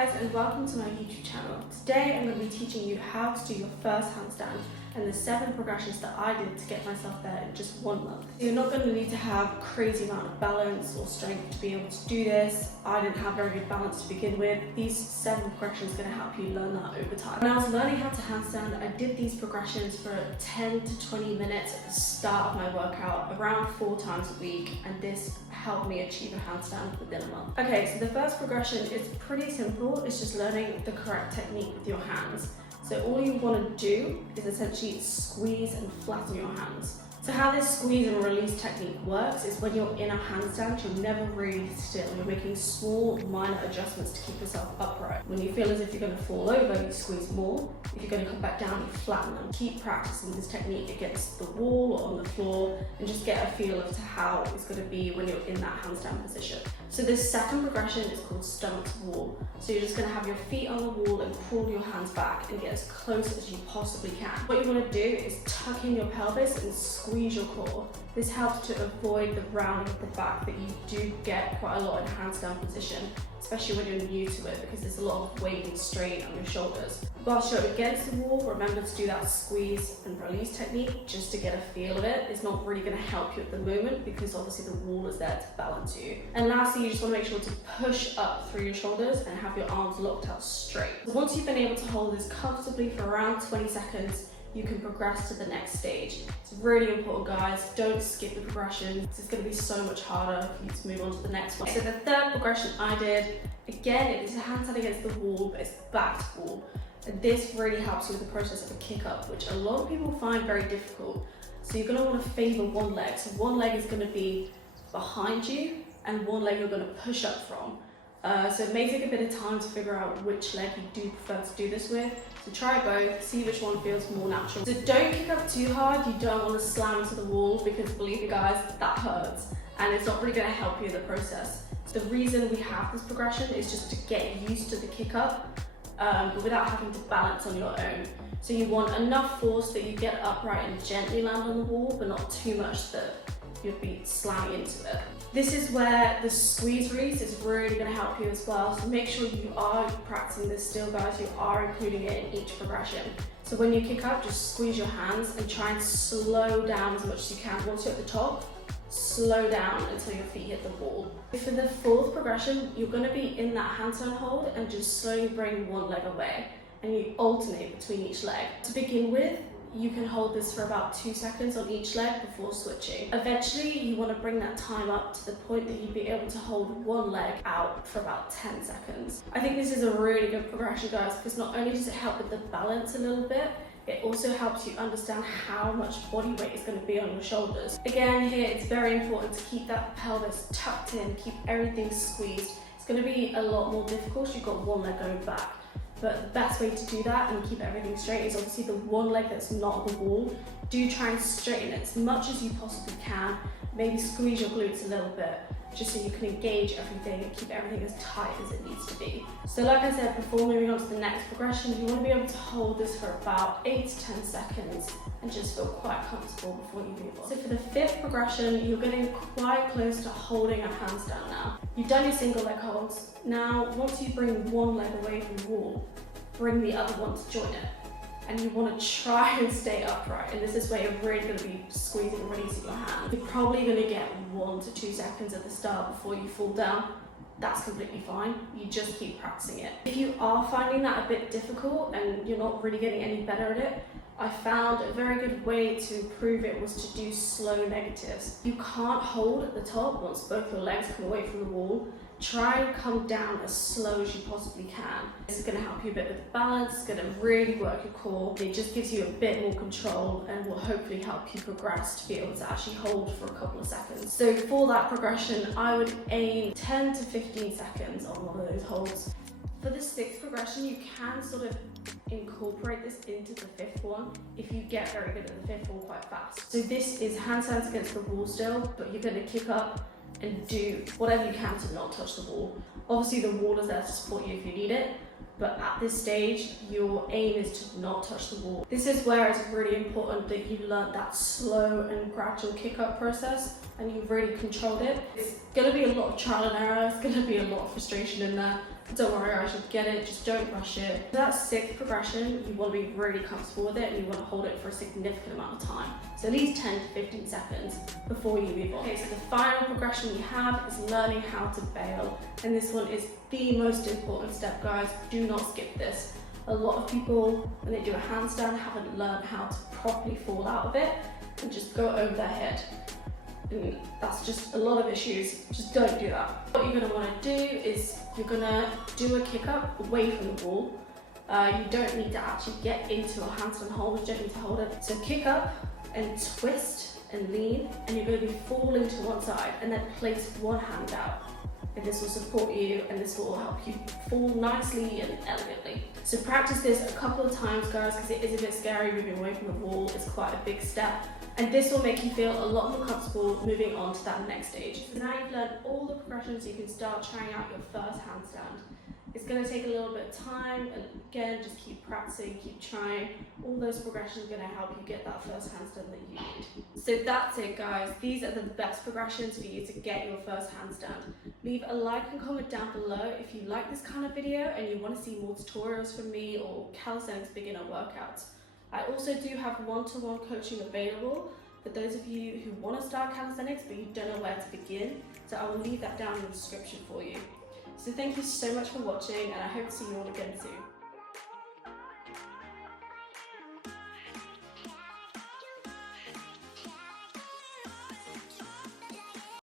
guys, and welcome to my YouTube channel. Today I'm going to be teaching you how to do your first handstand and the 7 progressions that I did to get myself there in just 1 month. You're not going to need to have a crazy amount of balance or strength to be able to do this. I didn't have very good balance to begin with. These 7 progressions are going to help you learn that over time. When I was learning how to handstand, I did these progressions for 10 to 20 minutes at the start of my workout, around 4 times a week, and this helped me achieve a handstand within a month. Okay, so the first progression is pretty simple. It's just learning the correct technique with your hands. So all you want to do is essentially squeeze and flatten your hands. So how this squeeze and release technique works is when you're in a handstand, you're never really still. You're making small, minor adjustments to keep yourself upright. When you feel as if you're going to fall over, you squeeze more. If you're going to come back down, you flatten them. Keep practicing this technique against the wall or on the floor and just get a feel as to how it's going to be when you're in that handstand position. So this second progression is called stomach to wall. So you're just going to have your feet on the wall and crawl your hands back and get as close as you possibly can. What you want to do is tuck in your pelvis and squeeze your core. This helps to avoid the rounding of the back that you do get quite a lot in a handstand position, especially when you're new to it, because there's a lot of weight and strain on your shoulders. Whilst you're against the wall, remember to do that squeeze and release technique just to get a feel of it. It's not really going to help you at the moment because obviously the wall is there to balance you. And lastly, you just want to make sure to push up through your shoulders and have your arms locked out straight. So once you've been able to hold this comfortably for around 20 seconds, you can progress to the next stage. It's really important, guys. Don't skip the progression. It's going to be so much harder for you to move on to the next one. So the third progression I did, again, it is a handstand against the wall, but it's back to wall. And this really helps you with the process of a kick up, which a lot of people find very difficult. So you're going to want to favor one leg. So one leg is going to be behind you and one leg you're going to push up from. So it may take a bit of time to figure out which leg you do prefer to do this with. So try both, see which one feels more natural. So don't kick up too hard. You don't want to slam into the wall because believe me guys, that hurts. And it's not really going to help you in the process. So the reason we have this progression is just to get used to the kick up, but without having to balance on your own. So you want enough force that you get upright and gently land on the wall, but not too much that you'll be slamming into it. This is where the squeeze release is really going to help you as well. So make sure you are practicing this still, guys. You are including it in each progression. So when you kick up, just squeeze your hands and try and slow down as much as you can. Once you're at the top, slow down until your feet hit the wall. For the fourth progression, you're going to be in that handstand hold and just slowly bring one leg away. And you alternate between each leg. To begin with, you can hold this for about 2 seconds on each leg before switching. Eventually, you want to bring that time up to the point that you'd be able to hold one leg out for about 10 seconds. I think this is a really good progression, guys, because not only does it help with the balance a little bit, it also helps you understand how much body weight is going to be on your shoulders. Again, here it's very important to keep that pelvis tucked in, keep everything squeezed. It's going to be a lot more difficult if you've got one leg going back. But the best way to do that and keep everything straight is obviously the one leg that's not on the wall. Do try and straighten it as much as you possibly can. Maybe squeeze your glutes a little bit, just so you can engage everything and keep everything as tight as it needs to be. So like I said before, moving on to the next progression, you want to be able to hold this for about 8 to 10 seconds and just feel quite comfortable before you move on. So for the 5th progression, you're getting quite close to holding a handstand now. You've done your single leg holds. Now, once you bring one leg away from the wall, bring the other one to join it. And you want to try and stay upright. And this is where you're really going to be squeezing and releasing your hand. You're probably going to get 1 to 2 seconds at the start before you fall down. That's completely fine. You just keep practicing it. If you are finding that a bit difficult and you're not really getting any better at it, I found a very good way to improve it was to do slow negatives. You can't hold at the top once both your legs come away from the wall. Try and come down as slow as you possibly can. This is going to help you a bit with the balance, it's going to really work your core. It just gives you a bit more control and will hopefully help you progress to be able to actually hold for a couple of seconds. So for that progression, I would aim 10 to 15 seconds on one of those holds. For the 6th progression, you can sort of incorporate this into the 5th one if you get very good at the 5th one quite fast. So this is handstands against the wall still, but you're going to kick up and do whatever you can to not touch the wall. Obviously the wall is there to support you if you need it, but at this stage your aim is to not touch the wall. This is where it's really important that you learn that slow and gradual kick up process and you've really controlled it. It's going to be a lot of trial and error, it's going to be a lot of frustration in there, Don't worry guys, you'll get it, just don't rush it. For that 6th progression, you want to be really comfortable with it and you want to hold it for a significant amount of time. So at least 10 to 15 seconds before you move on. Okay, so the final progression you have is learning how to bail. And this one is the most important step, guys. Do not skip this. A lot of people, when they do a handstand, haven't learned how to properly fall out of it and just go over their head. And that's just a lot of issues. Just don't do that. What you're gonna wanna do is you're gonna do a kick up away from the wall. You don't need to actually get into a handstand hold, you don't need to hold it. So kick up and twist and lean, and you're going to be falling to one side and then place one hand out. And this will support you and this will help you fall nicely and elegantly. So practice this a couple of times, guys, because it is a bit scary. Moving away from the wall is quite a big step. And this will make you feel a lot more comfortable moving on to that next stage. So now you've learned all the progressions, you can start trying out your first handstand. It's going to take a little bit of time, and again, just keep practicing, keep trying. All those progressions are going to help you get that first handstand that you need. So that's it, guys. These are the best progressions for you to get your first handstand. Leave a like and comment down below if you like this kind of video and you want to see more tutorials from me or calisthenics beginner workouts. I also do have one-to-one coaching available for those of you who want to start calisthenics but you don't know where to begin. So I will leave that down in the description for you. So thank you so much for watching, and I hope to see you all again soon.